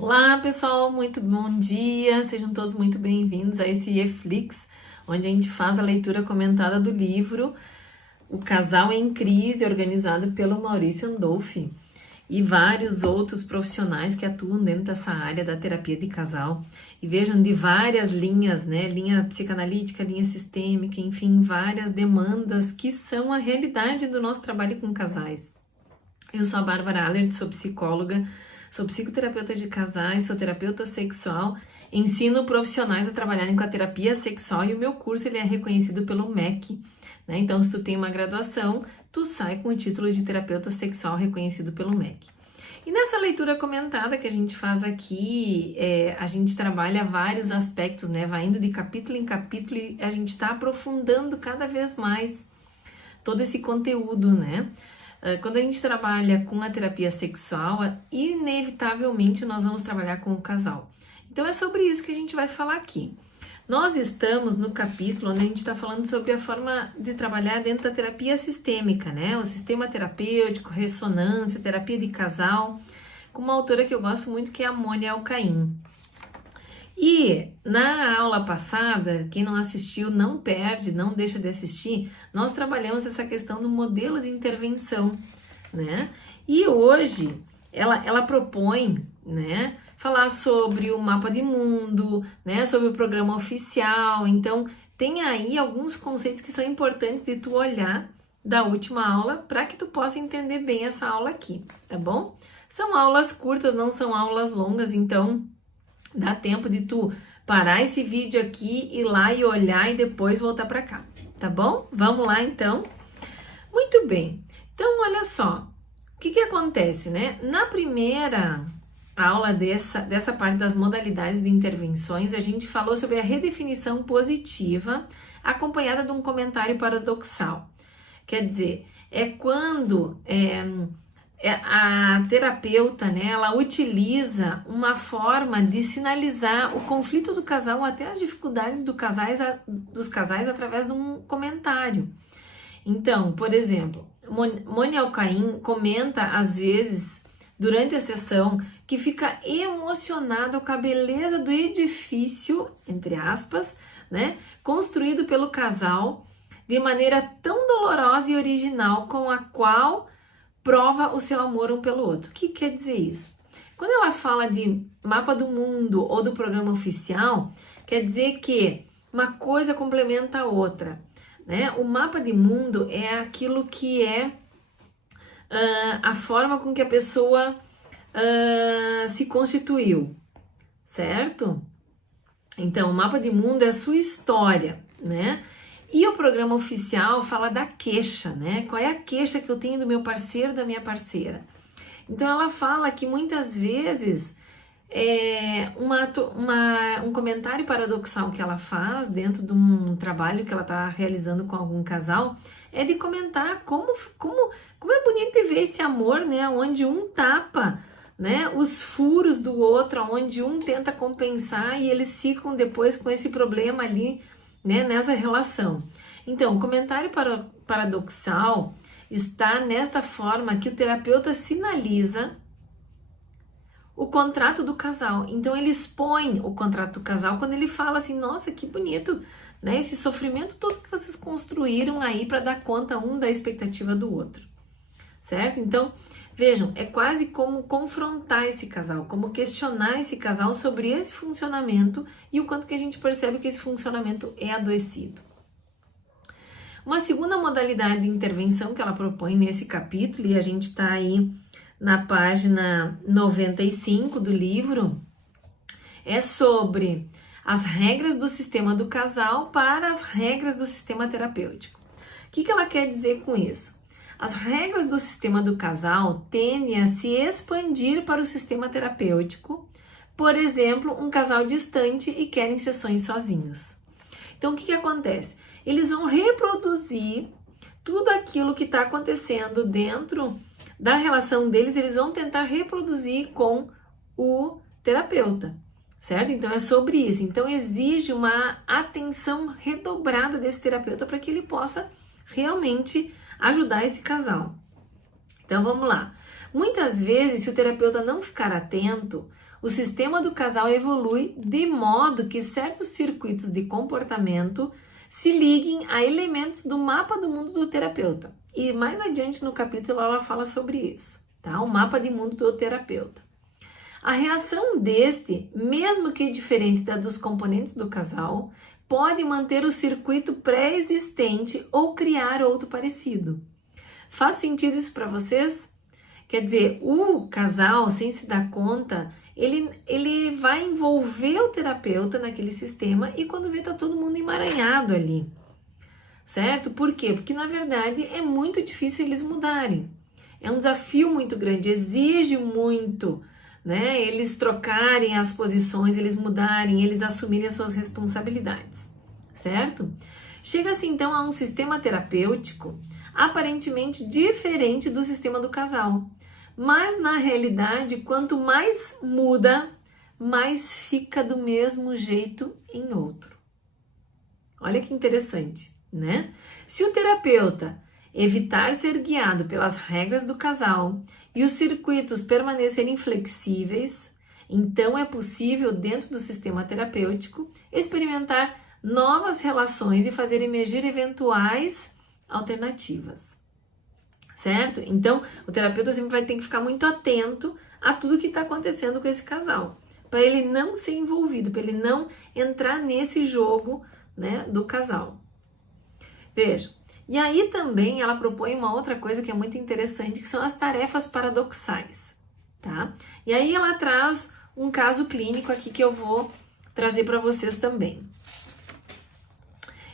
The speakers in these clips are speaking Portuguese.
Olá, pessoal, muito bom dia. Sejam todos muito bem-vindos a esse eFlix, onde a gente faz a leitura comentada do livro O Casal em Crise, organizado pelo Maurício Andolfi e vários outros profissionais que atuam dentro dessa área da terapia de casal. E vejam, de várias linhas, né? Linha psicanalítica, linha sistêmica, enfim, várias demandas que são a realidade do nosso trabalho com casais. Eu sou a Bárbara Allert, sou psicóloga, sou psicoterapeuta de casais, sou terapeuta sexual, ensino profissionais a trabalharem com a terapia sexual e o meu curso ele é reconhecido pelo MEC, né? Então, se tu tem uma graduação, tu sai com o título de terapeuta sexual reconhecido pelo MEC. E nessa leitura comentada que a gente faz aqui, a gente trabalha vários aspectos, né? Vai indo de capítulo em capítulo e a gente está aprofundando cada vez mais todo esse conteúdo, né? Quando a gente trabalha com a terapia sexual, inevitavelmente nós vamos trabalhar com o casal. Então é sobre isso que a gente vai falar aqui. Nós estamos no capítulo onde a gente está falando sobre a forma de trabalhar dentro da terapia sistêmica, né? O sistema terapêutico, ressonância, terapia de casal, com uma autora que eu gosto muito que é a Mônia Alcaim. E na aula passada, quem não assistiu, não perde, não deixa de assistir, nós trabalhamos essa questão do modelo de intervenção, né? E hoje ela propõe, né, falar sobre o mapa de mundo, né, sobre o programa oficial. Então, tem aí alguns conceitos que são importantes de tu olhar da última aula para que tu possa entender bem essa aula aqui, tá bom? São aulas curtas, não são aulas longas, então dá tempo de tu parar esse vídeo aqui, ir lá e olhar e depois voltar para cá, tá bom? Vamos lá então? Muito bem. Então, olha só, o que acontece, né? Na primeira aula dessa parte das modalidades de intervenções, a gente falou sobre a redefinição positiva acompanhada de um comentário paradoxal. Quer dizer, é quando a terapeuta, né, ela utiliza uma forma de sinalizar o conflito do casal, até as dificuldades dos casais através de um comentário. Então, por exemplo, Mônia Alcaim comenta às vezes durante a sessão que fica emocionada com a beleza do edifício, entre aspas, né, construído pelo casal de maneira tão dolorosa e original com a qual prova o seu amor um pelo outro. O que quer dizer isso? Quando ela fala de mapa do mundo ou do programa oficial, quer dizer que uma coisa complementa a outra, né? O mapa de mundo é aquilo que é a forma com que a pessoa se constituiu, certo? Então, o mapa de mundo é a sua história, né? E o programa oficial fala da queixa, né? Qual é a queixa que eu tenho do meu parceiro, da minha parceira? Então, ela fala que muitas vezes um comentário paradoxal que ela faz dentro de um trabalho que ela está realizando com algum casal é de comentar como é bonito de ver esse amor, né? Onde um tapa, né, os furos do outro, onde um tenta compensar e eles ficam depois com esse problema ali, né, nessa relação. Então, o comentário paradoxal está nesta forma que o terapeuta sinaliza o contrato do casal. Então, ele expõe o contrato do casal quando ele fala assim, nossa, que bonito, né, esse sofrimento todo que vocês construíram aí para dar conta um da expectativa do outro, certo? Então, vejam, é quase como confrontar esse casal, como questionar esse casal sobre esse funcionamento e o quanto que a gente percebe que esse funcionamento é adoecido. Uma segunda modalidade de intervenção que ela propõe nesse capítulo, e a gente está aí na página 95 do livro, é sobre as regras do sistema do casal para as regras do sistema terapêutico. O que ela quer dizer com isso? As regras do sistema do casal tendem a se expandir para o sistema terapêutico, por exemplo, um casal distante e querem sessões sozinhos. Então, o que acontece? Eles vão reproduzir tudo aquilo que está acontecendo dentro da relação deles, eles vão tentar reproduzir com o terapeuta, certo? Então, é sobre isso. Então, exige uma atenção redobrada desse terapeuta para que ele possa realmente ajudar esse casal. Então, vamos lá. Muitas vezes, se o terapeuta não ficar atento, o sistema do casal evolui de modo que certos circuitos de comportamento se liguem a elementos do mapa do mundo do terapeuta. E mais adiante no capítulo ela fala sobre isso, tá? O mapa de mundo do terapeuta. A reação deste, mesmo que diferente da dos componentes do casal, pode manter o circuito pré-existente ou criar outro parecido. Faz sentido isso para vocês? Quer dizer, o casal, sem se dar conta, ele vai envolver o terapeuta naquele sistema e quando vê, tá todo mundo emaranhado ali. Certo? Por quê? Porque, na verdade, é muito difícil eles mudarem. É um desafio muito grande, exige muito, né? Eles trocarem as posições, eles mudarem, eles assumirem as suas responsabilidades. Certo? Chega-se, então, a um sistema terapêutico aparentemente diferente do sistema do casal. Mas, na realidade, quanto mais muda, mais fica do mesmo jeito em outro. Olha que interessante, né? Se o terapeuta evitar ser guiado pelas regras do casal e os circuitos permanecerem flexíveis, então é possível, dentro do sistema terapêutico, experimentar novas relações e fazer emergir eventuais alternativas, certo? Então, o terapeuta sempre vai ter que ficar muito atento a tudo que está acontecendo com esse casal, para ele não ser envolvido, para ele não entrar nesse jogo, né, do casal. Veja, e aí também ela propõe uma outra coisa que é muito interessante, que são as tarefas paradoxais, tá? E aí ela traz um caso clínico aqui que eu vou trazer para vocês também.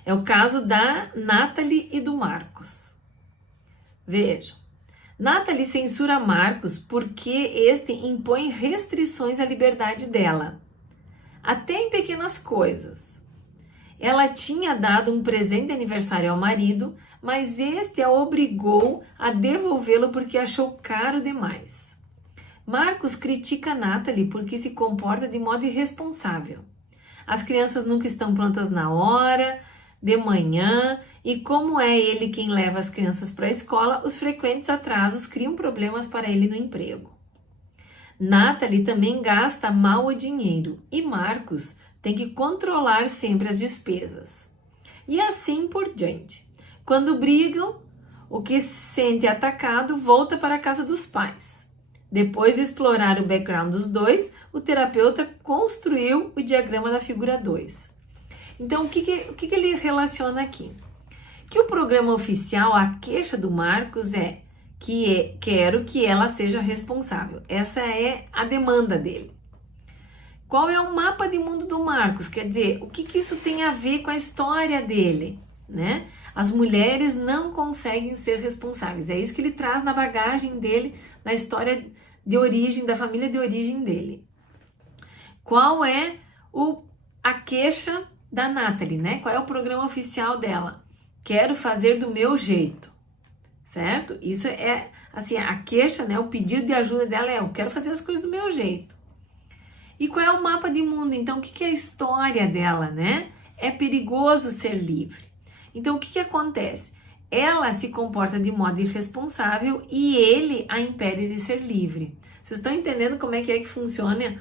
É o caso da Natalie e do Marcos. Vejam, Natalie censura Marcos porque este impõe restrições à liberdade dela, até em pequenas coisas. Ela tinha dado um presente de aniversário ao marido, mas este a obrigou a devolvê-lo porque achou caro demais. Marcos critica Natalie porque se comporta de modo irresponsável. As crianças nunca estão prontas na hora, de manhã, e como é ele quem leva as crianças para a escola, os frequentes atrasos criam problemas para ele no emprego. Natalie também gasta mal o dinheiro e Marcos tem que controlar sempre as despesas. E assim por diante. Quando brigam, o que se sente atacado volta para a casa dos pais. Depois de explorar o background dos dois, o terapeuta construiu o diagrama da figura 2. Então, o que ele relaciona aqui? Que o programa oficial, a queixa do Marcos é que quero que ela seja responsável. Essa é a demanda dele. Qual é o mapa de mundo do Marcos? Quer dizer, o que isso tem a ver com a história dele, né? As mulheres não conseguem ser responsáveis. É isso que ele traz na bagagem dele, na história de origem, da família de origem dele. Qual é a queixa da Natalie, né? Qual é o programa oficial dela? Quero fazer do meu jeito, certo? Isso é, assim, a queixa, né? O pedido de ajuda dela é, eu quero fazer as coisas do meu jeito. E qual é o mapa de mundo? Então, o que é a história dela, né? É perigoso ser livre. Então, o que acontece? Ela se comporta de modo irresponsável e ele a impede de ser livre. Vocês estão entendendo como é que funciona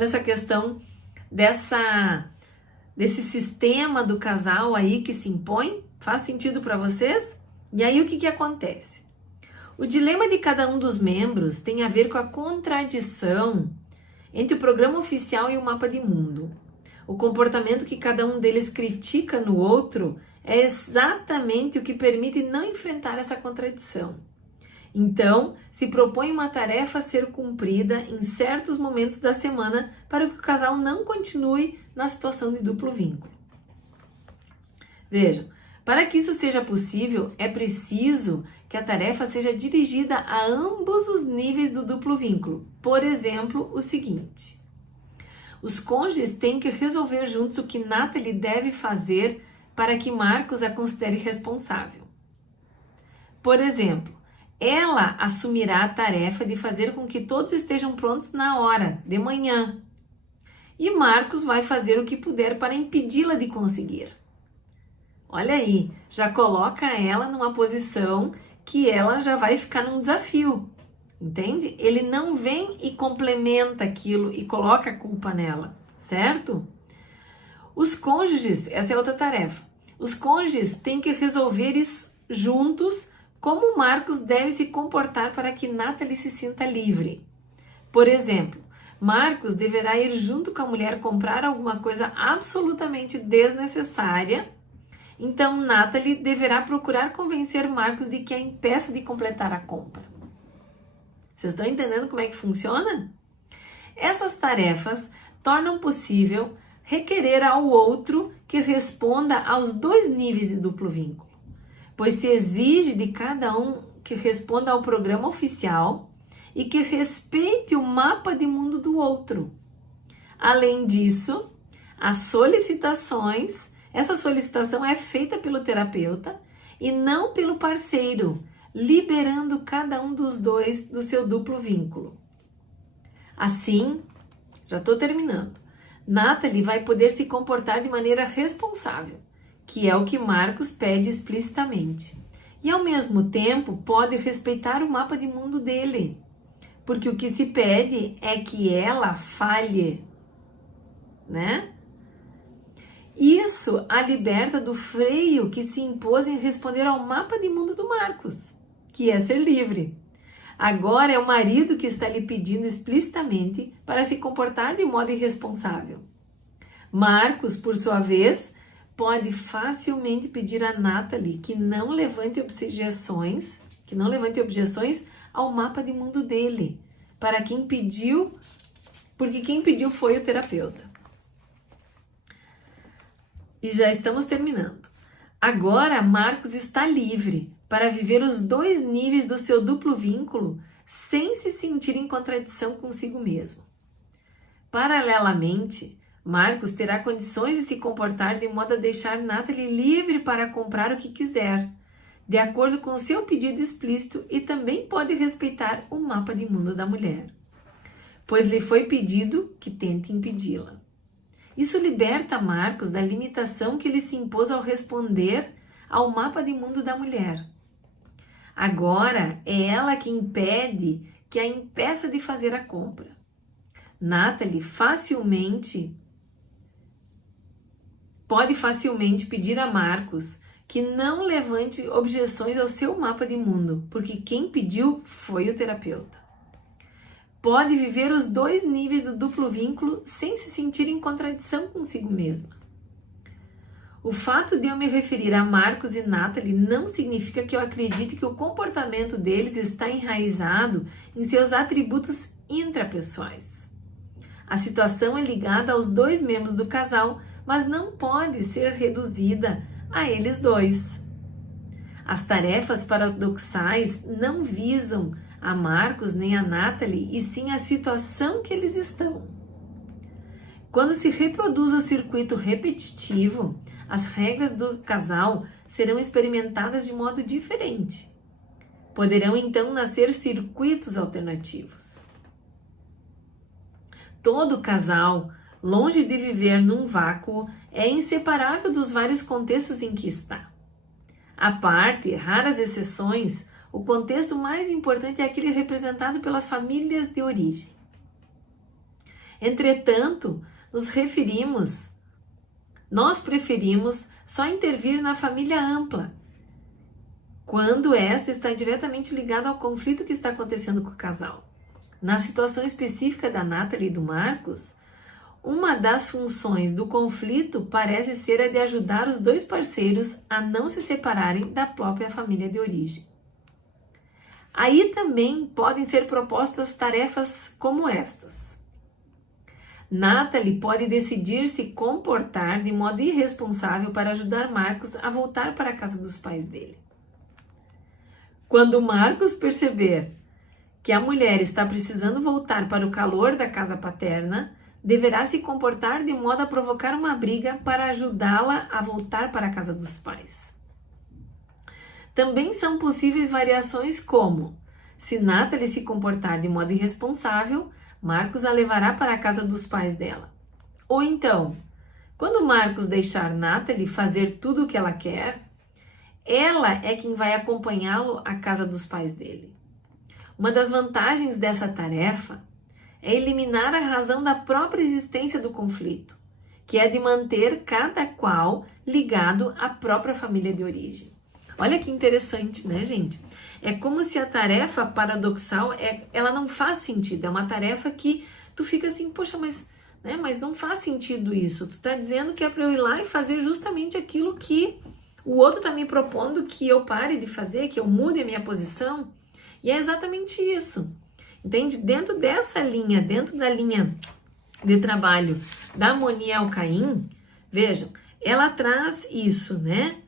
essa questão desse sistema do casal aí que se impõe? Faz sentido para vocês? E aí, o que acontece? O dilema de cada um dos membros tem a ver com a contradição entre o programa oficial e o mapa de mundo. O comportamento que cada um deles critica no outro é exatamente o que permite não enfrentar essa contradição. Então, se propõe uma tarefa a ser cumprida em certos momentos da semana para que o casal não continue na situação de duplo vínculo. Vejam, para que isso seja possível, é preciso que a tarefa seja dirigida a ambos os níveis do duplo vínculo. Por exemplo, o seguinte: os cônjuges têm que resolver juntos o que Natalie deve fazer para que Marcos a considere responsável. Por exemplo, ela assumirá a tarefa de fazer com que todos estejam prontos na hora, de manhã. E Marcos vai fazer o que puder para impedi-la de conseguir. Olha aí, já coloca ela numa posição que ela já vai ficar num desafio, entende? Ele não vem e complementa aquilo e coloca a culpa nela, certo? Os cônjuges, essa é outra tarefa. Os cônjuges têm que resolver isso juntos, como Marcos deve se comportar para que Natalie se sinta livre. Por exemplo, Marcos deverá ir junto com a mulher comprar alguma coisa absolutamente desnecessária. Então, Natalie deverá procurar convencer Marcos de que a impeça de completar a compra. Vocês estão entendendo como é que funciona? Essas tarefas tornam possível requerer ao outro que responda aos 2 níveis de duplo vínculo, pois se exige de cada um que responda ao programa oficial e que respeite o mapa de mundo do outro. Além disso, essa solicitação é feita pelo terapeuta e não pelo parceiro, liberando cada um dos dois do seu duplo vínculo. Assim, já estou terminando, Natalie vai poder se comportar de maneira responsável, que é o que Marcos pede explicitamente, e ao mesmo tempo pode respeitar o mapa de mundo dele, porque o que se pede é que ela falhe, né? Isso a liberta do freio que se impôs em responder ao mapa de mundo do Marcos, que é ser livre. Agora é o marido que está lhe pedindo explicitamente para se comportar de modo irresponsável. Marcos, por sua vez, pode facilmente pedir a Natalie que não levante objeções ao mapa de mundo dele, porque quem pediu foi o terapeuta. E já estamos terminando. Agora, Marcos está livre para viver os 2 níveis do seu duplo vínculo sem se sentir em contradição consigo mesmo. Paralelamente, Marcos terá condições de se comportar de modo a deixar Natalie livre para comprar o que quiser, de acordo com seu pedido explícito, e também pode respeitar o mapa de mundo da mulher, pois lhe foi pedido que tente impedi-la. Isso liberta Marcos da limitação que ele se impôs ao responder ao mapa de mundo da mulher. Agora é ela que impede que a impeça de fazer a compra. Natalie pode facilmente pedir a Marcos que não levante objeções ao seu mapa de mundo, porque quem pediu foi o terapeuta. Pode viver os 2 níveis do duplo vínculo sem se sentir em contradição consigo mesma. O fato de eu me referir a Marcos e Natalie não significa que eu acredite que o comportamento deles está enraizado em seus atributos intrapessoais. A situação é ligada aos 2 membros do casal, mas não pode ser reduzida a eles 2. As tarefas paradoxais não visam a Marcos nem a Natalie, e sim a situação que eles estão. Quando se reproduz o circuito repetitivo, as regras do casal serão experimentadas de modo diferente. Poderão então nascer circuitos alternativos. Todo casal, longe de viver num vácuo, é inseparável dos vários contextos em que está. À parte raras exceções, o contexto mais importante é aquele representado pelas famílias de origem. Entretanto, nós preferimos só intervir na família ampla, quando esta está diretamente ligada ao conflito que está acontecendo com o casal. Na situação específica da Natalie e do Marcos, uma das funções do conflito parece ser a de ajudar os 2 parceiros a não se separarem da própria família de origem. Aí também podem ser propostas tarefas como estas. Natalie pode decidir se comportar de modo irresponsável para ajudar Marcos a voltar para a casa dos pais dele. Quando Marcos perceber que a mulher está precisando voltar para o calor da casa paterna, deverá se comportar de modo a provocar uma briga para ajudá-la a voltar para a casa dos pais. Também são possíveis variações como, se Natalie se comportar de modo irresponsável, Marcos a levará para a casa dos pais dela. Ou então, quando Marcos deixar Natalie fazer tudo o que ela quer, ela é quem vai acompanhá-lo à casa dos pais dele. Uma das vantagens dessa tarefa é eliminar a razão da própria existência do conflito, que é de manter cada qual ligado à própria família de origem. Olha que interessante, né, gente? É como se a tarefa paradoxal, ela não faz sentido. É uma tarefa que tu fica assim, poxa, mas não faz sentido isso. Tu tá dizendo que é para eu ir lá e fazer justamente aquilo que o outro tá me propondo que eu pare de fazer, que eu mude a minha posição. E é exatamente isso. Entende? Dentro dessa linha, dentro da linha de trabalho da Moniel Caim, vejam, ela traz isso, né?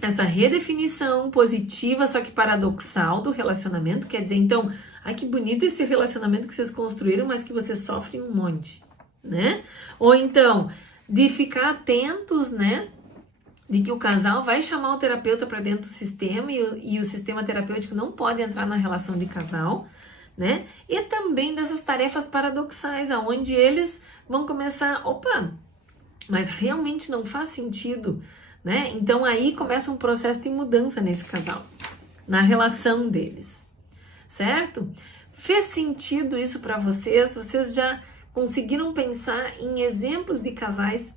Essa redefinição positiva, só que paradoxal do relacionamento, quer dizer, então, ai que bonito esse relacionamento que vocês construíram, mas que vocês sofrem um monte, né? Ou então, de ficar atentos, né? De que o casal vai chamar o terapeuta para dentro do sistema e o sistema terapêutico não pode entrar na relação de casal, né? E também dessas tarefas paradoxais, aonde eles vão começar, opa, mas realmente não faz sentido, né? Então aí começa um processo de mudança nesse casal, na relação deles, certo? Fez sentido isso para vocês? Vocês já conseguiram pensar em exemplos de casais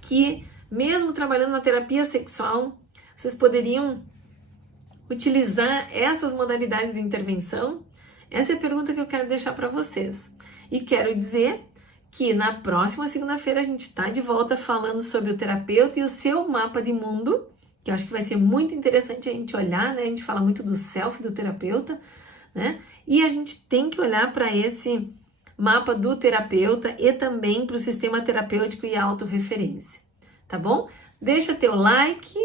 que, mesmo trabalhando na terapia sexual, vocês poderiam utilizar essas modalidades de intervenção? Essa é a pergunta que eu quero deixar para vocês. E quero dizer que na próxima segunda-feira a gente está de volta falando sobre o terapeuta e o seu mapa de mundo, que eu acho que vai ser muito interessante a gente olhar, né? A gente fala muito do self do terapeuta, né? E a gente tem que olhar para esse mapa do terapeuta e também para o sistema terapêutico e autorreferência, tá bom? Deixa teu like,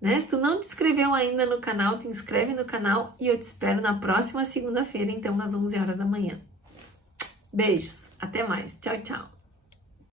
né? Se tu não te inscreveu ainda no canal, te inscreve no canal e eu te espero na próxima segunda-feira, então às 11 horas da manhã. Beijos, até mais, tchau, tchau.